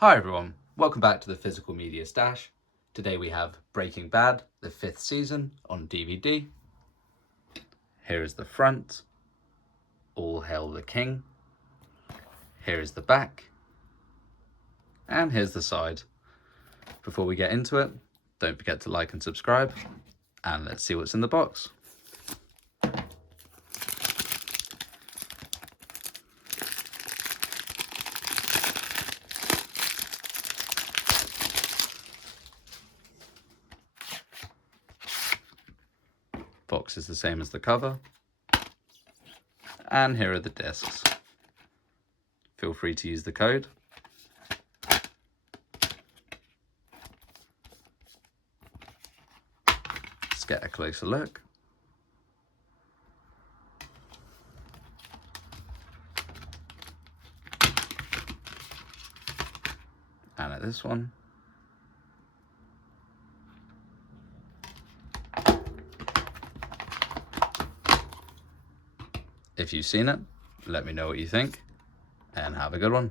Hi everyone, welcome back to the Physical Media Stash. Today we have Breaking Bad, the 5th season on DVD. Here is the front. All hail the king. Here is the back. And here's the side. Before we get into it, don't forget to like and subscribe. And let's see what's in the box. Box is the same as the cover. And here are the discs. Feel free to use the code. Let's get a closer look. And at this one. If you've seen it, let me know what you think, and have a good one.